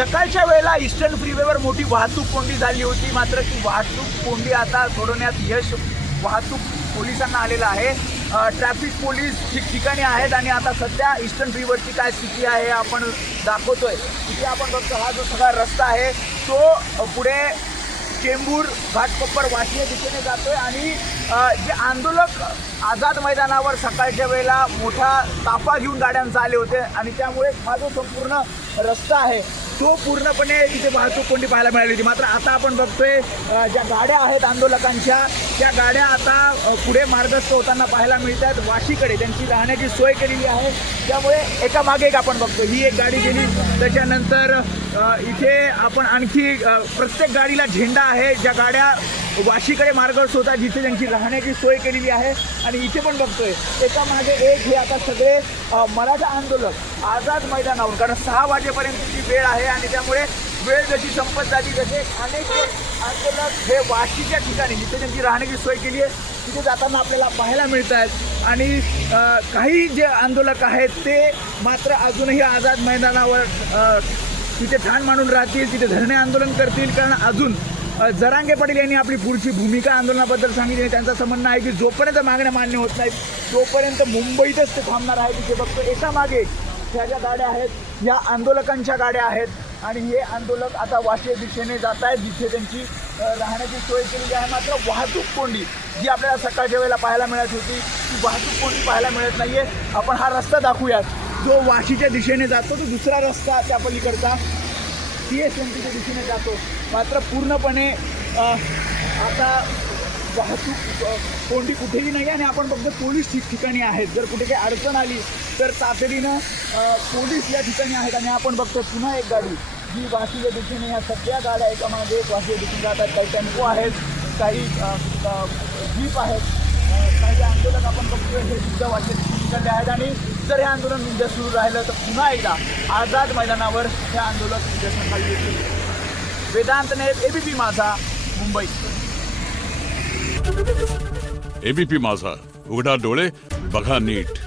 सकाळच्या वेळेला ईस्टर्न फ्रीवेवर मोठी वाहतूक कोंडी झाली होती, मात्र ती वाहतूक कोंडी आता सोडवण्यात यश वाहतूक पोलिसांना आलेलं आहे। ट्रॅफिक पोलीस ठिकठिकाणी आहेत आणि आता सध्या ईस्टर्न फ्रीवरची काय स्थिती आहे आपण दाखवतोय। इथे आपण बघतो हा जो सगळा रस्ता आहे तो पुढे चेंबूर घाटकोपर वाशी या दिशेने जातोय आणि जे आंदोलक आझाद मैदानावर सकाळच्या वेळेला मोठा ताफा घेऊन गाड्यांचा आले होते आणि त्यामुळे हा जो संपूर्ण रस्ता आहे तो पूर्णपणे तिथे वाहतूक कोंडी पाहायला मिळाली होती। मात्र आता आपण बघतोय ज्या गाड्या आहेत आंदोलकांच्या त्या गाड्या आता पुढे मार्गस्थ होताना पाहायला मिळतात वाशीकडे, त्यांची राहण्याची सोय केलेली आहे। त्यामुळे एका मागे एक आपण बघतो ही एक गाडी गेली, त्याच्यानंतर इथे आपण आणखी प्रत्येक गाडीला झेंडा आहे, ज्या गाड्या वाशीकडे मार्गस्थ होतात जिथे त्यांची राहण्याची सोय केलेली आहे। आणि इथे पण बघतोय एका मागे एक हे आता सगळे मराठा आंदोलक आझाद मैदानावर, कारण 6 वाजेपर्यंतची वेळ आहे आणि त्यामुळे वेळ जशी संपत झाली तसे अनेक आंदोलक हे वाशीच्या ठिकाणी जिथे त्यांची राहण्याची सोय केली आहे तिथे जाताना आपल्याला पाहायला मिळत आहेत। आणि काही जे आंदोलक आहेत ते मात्र अजूनही आझाद मैदानावर तिथे ठाण मांडून राहतील, तिथे धरणे आंदोलन करतील, कारण अजून जरांगे पाटील यांनी आपली पुढची भूमिका आंदोलनाबद्दल सांगितली। त्यांचं म्हणणं आहे की जोपर्यंत मागण्या मान्य होत नाहीत तोपर्यंत मुंबईतच ते थांबणार आहे। तिथे फक्त एका मागे ह्या ज्या गाड्या आहेत या आंदोलकांच्या गाड्या आहेत आणि हे आंदोलक आता वाशी दिशेने जात आहेत जिथे त्यांची राहण्याची सोय केलेली आहे। मात्र वाहतूक कोंडी जी आपल्याला सकाळच्या वेळेला पाहायला मिळत होती ती वाहतूक कोंडी पाहायला मिळत नाही आहे। आपण हा रस्ता दाखवूयात जो वाशीच्या दिशेने जातो, तो दुसरा रस्ता त्या पलीकडचा TSMPच्या दिशेने जातो। मात्र पूर्णपणे आता वाहतूक कोंडी कुठेही नाही आणि आपण फक्त पोलीस ठिकठिकाणी आहेत। जर कुठे काही अडचण आली तर तातडीनं पोलीस या ठिकाणी आहेत। आणि आपण बघतो पुन्हा एक गाडी जी वाशीच्या दिशेने, ह्या सगळ्या गाड्या एका मागे एक वाशीच्या दिशेने जातात। काही टेम्पो आहेत, काही जीप आहेत, काही आंदोलक आपण बघतोय हे सुद्धा वाशीच्या दिशेने आहेत। आणि जर हे आंदोलन उद्या सुरू राहिलं तर पुन्हा एकदा आझाद मैदानावर हे आंदोलक उद्या सकाळी येतील। वेदांत नायक, ABP माझा, मुंबई। ABP माझा, उघडा डोळे बघा नीट।